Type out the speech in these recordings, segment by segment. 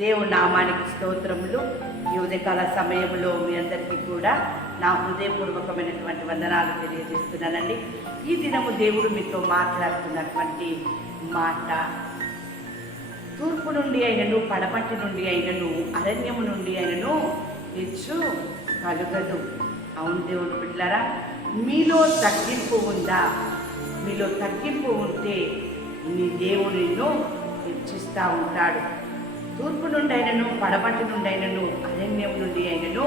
దేవుడు నామానికి స్తోత్రములు. ఈ ఉదయకాల సమయంలో మీ అందరికీ కూడా నా హృదయపూర్వకమైనటువంటి వందనాలు తెలియజేస్తున్నానండి. ఈ దినము దేవుడు మీతో మాట్లాడుతున్నటువంటి మాట తూర్పు నుండి అయినను పడమటి నుండి అయినను అరణ్యము నుండి అయినను హెచ్చు కలుగదు. అవును దేవుడు బిడ్డలారా మీలో తగ్గింపు ఉందా? మీలో తగ్గింపు ఉంటే నీ దేవుడు నిన్ను హెచ్చిస్తూ ఉంటాడు. తూర్పు నుండి అయినను పడమటి నుండి అయినను అరణ్యం నుండి అయినను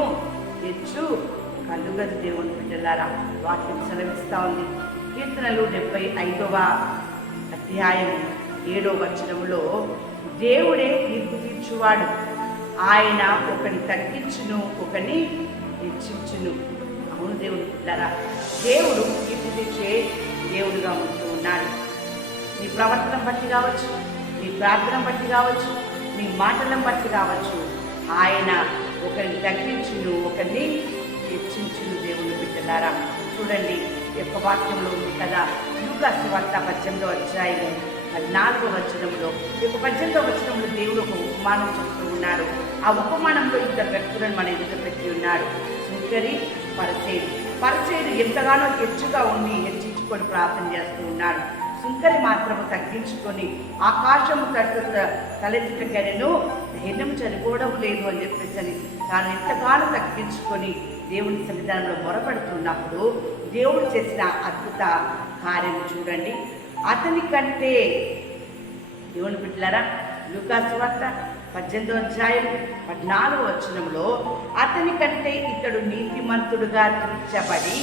హెచ్చు కలుగదు దేవుని బిడ్డలారా. వాక్యం సెలవిస్తూ ఉంది. కీర్తనలు డెబ్బై ఐదవ అధ్యాయం ఏడో వచనంలో దేవుడే తీర్పు తీర్చువాడు. ఆయన ఒకని తగ్గించును ఒకని హెచ్చించును. అవును దేవుడు పిల్లరా దేవుడు తీర్పు తీర్చే దేవుడుగా ఉంటూ ఉన్నాడు. నీ ప్రవర్తన బట్టి కావచ్చు నీ ప్రార్థన బట్టి కావచ్చు నీ మాటలను బట్టి కావచ్చు. ఆయన ఒకరిని తగ్గించును ఒకరిని హెచ్చించును దేవుని బిడ్డలారా. చూడండి యొక్క వాక్యంలో ఉంది కదా యూకాసు వార్త పద్దెనిమిదో అధ్యాయము పద్నాలుగో వచనంలో యొక్క పద్దెనిమిదో వచనంలో దేవుడు ఒక ఉపమానం చెప్తూ ఉన్నాడు. ఆ ఉపమానంలో ఇద్దరు వ్యక్తులను మన ఎదుట పెట్టి ఉన్నాడు. సుంకరి పరిచేడు పరిచేడు ఎంతగానో హెచ్చుగా ఉండి హెచ్చించుకొని ప్రార్థన చేస్తూ ఉన్నాడు. సుంకరి మాత్రము తగ్గించుకొని ఆకాశము తట్టు తలెత్తుటకనను ధైర్యం చనిపోవడం లేదు అని చెప్పేసి తాను ఎంతగానో తగ్గించుకొని దేవుని సన్నిధానంలో మొరపెడుతున్నప్పుడు దేవుడు చేసిన అద్భుత కార్యం చూడండి. అతని కంటే దేవుని బిడ్డలారా లూకాసు వార్త పద్దెనిమిదో అధ్యాయం పద్నాలుగు వచనంలో అతని కంటే ఇతడు నీతిమంతుడుగా తీర్చబడి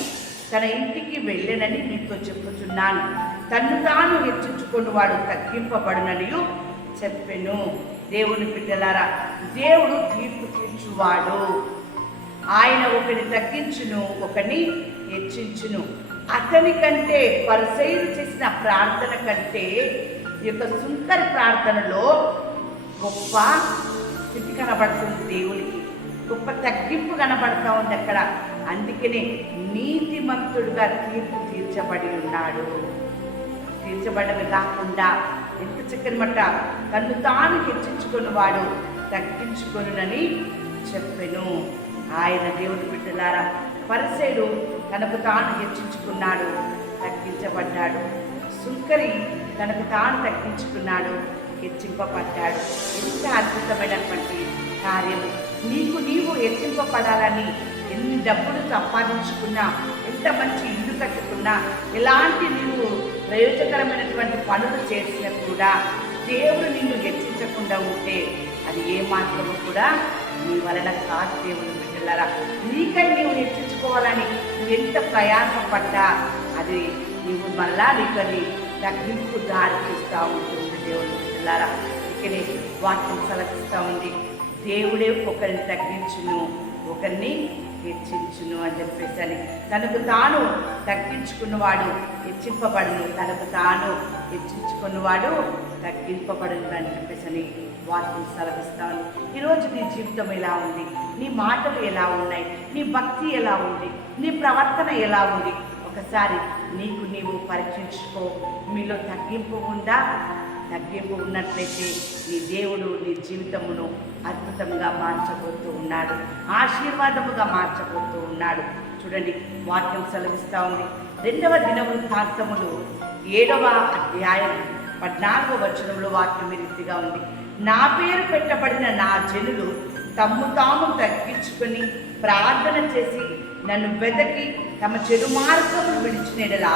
తన ఇంటికి వెళ్ళనని మీతో చెప్పుచున్నాను. తన్ను తాను హెచ్చించుకుని వాడు తగ్గింపబడుననియు చెప్పెను. దేవుని బిడ్డలారా దేవుడు తీర్పు తీర్చువాడు. ఆయన ఒకని తగ్గించును ఒకని హెచ్చించును. అతని కంటే పరిసైలు చేసిన ప్రార్థన కంటే ఈ యొక్క సుందర ప్రార్థనలో గొప్ప స్థితి కనబడుతుంది దేవునికి. గొప్ప తగ్గింపు కనబడతా ఉంది అక్కడ. అందుకనే నీతిమంతుడుగా తీర్పు తీర్చబడి ఉన్నాడు. తీర్చబడమే కాకుండా ఎంత చక్కని మట్ట తను తాను హెచ్చించుకుని వాడు తగ్గించుకొనునని చెప్పెను. ఆయన దేవుని బిడ్డలారా పరిసేడు తనకు తాను హెచ్చించుకున్నాడు తగ్గించబడ్డాడు. సుంకరి తనకు తాను తగ్గించుకున్నాడు హెచ్చింపబడ్డాడు. ఎంత అద్భుతమైనటువంటి కార్యం. నీకు నీవు హెచ్చింపబడాలని ఎన్ని డబ్బులు సంపాదించుకున్నా ఎంత మంచి ఇల్లు కట్టుకున్నా ఎలాంటి నీవు ప్రయోజకరమైనటువంటి పనులు చేసినా కూడా దేవుడు నిన్ను హెచ్చించకుండా ఉంటే అది ఏ మాత్రము కూడా నీ వలన కాదు దేవుని బిడ్డలారా. నీకై నీవు హెచ్చించుకోవాలని నువ్వు ఎంత ప్రయాసపడ్డా అది నువ్వు మళ్ళా నీకు అది తగ్గింపు దారి చూస్తూ ఉంటుంది దేవుని బిడ్డలారా. ఇకనే వాక్యం సలహిస్తూ ఉంది. దేవుడే ఒకరిని తగ్గించును ఒకరిని హెచ్చించును అని చెప్పేసి అని. తనకు తాను తగ్గించుకున్నవాడు హెచ్చింపబడును తనకు తాను హెచ్చించుకున్నవాడు తగ్గింపబడును అని చెప్పేసి అని వాక్యం సెలవిస్తాను. ఈరోజు నీ జీవితం ఎలా ఉంది? నీ మాటలు ఎలా ఉన్నాయి? నీ భక్తి ఎలా ఉంది? నీ ప్రవర్తన ఎలా ఉంది? ఒకసారి నీకు నీవు పరీక్షించుకో. మీలో తగ్గింపు ఉందా? తగ్గింపు ఉన్నట్లయితే నీ దేవుడు నీ జీవితమును అద్భుతంగా మార్చబోతూ ఉన్నాడు. ఆశీర్వాదముగా మార్చబోతూ ఉన్నాడు. చూడండి వాక్యం సెలవిస్తూ ఉంది. రెండవ దినవృత్తాంతములు ఏడవ అధ్యాయం పద్నాలుగవ వచనంలో వాక్యం రీతిగా ఉంది. నా పేరు పెట్టబడిన నా జనులు తమ్ము తాము తగ్గించుకొని ప్రార్థన చేసి నన్ను వెతకి తమ చెడు మార్గమును విడిచినలా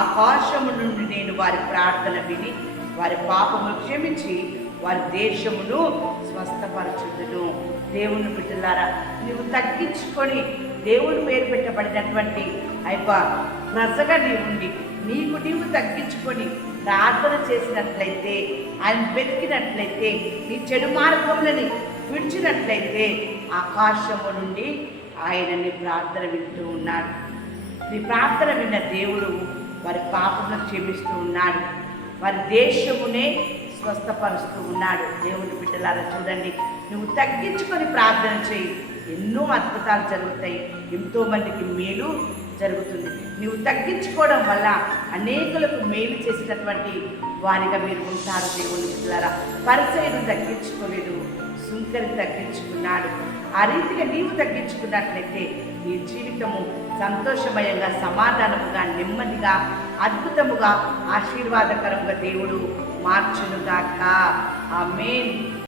ఆకాశము నుండి నేను వారి ప్రార్థన విని వారి పాపము క్షమించి వారి దేశమును స్వస్థపరచుదును. దేవుని బిడ్డలారా నువ్వు తగ్గించుకొని దేవుని పేరు పెట్టబడినటువంటి ఆ ప్రజగా నీవుండి నీకు నీవు తగ్గించుకొని ప్రార్థన చేసినట్లయితే ఆయన వెతికినట్లయితే నీ చెడు మార్గములని విడిచినట్లయితే ఆకాశము నుండి ఆయన నీ ప్రార్థన వింటూ ఉన్నాడు. నీ ప్రార్థన విన్న దేవుడు వారి పాపను క్షమిస్తూ ఉన్నాడు. వారి దేశమునే స్వస్థపరుస్తూ ఉన్నాడు. దేవుని బిడ్డలారా చూడండి నువ్వు తగ్గించుకొని ప్రార్థన చేయి. ఎన్నో అద్భుతాలు జరుగుతాయి. ఎంతోమందికి మేలు జరుగుతుంది. నువ్వు తగ్గించుకోవడం వల్ల అనేకులకు మేలు చేసినటువంటి వారిగా మీరు ఉంటారు దేవుని బిడ్డలారా. పరిచయం తగ్గించుకోలేదు సుంకరిని తగ్గించుకున్నాడు. ఆ రీతిగా నీవు తగ్గించుకున్నట్లయితే నీ జీవితము సంతోషమయంగా సమాధానముగా నెమ్మదిగా అద్భుతముగా ఆశీర్వాదకరంగా దేవుడు మార్చునుగాక. మెయిన్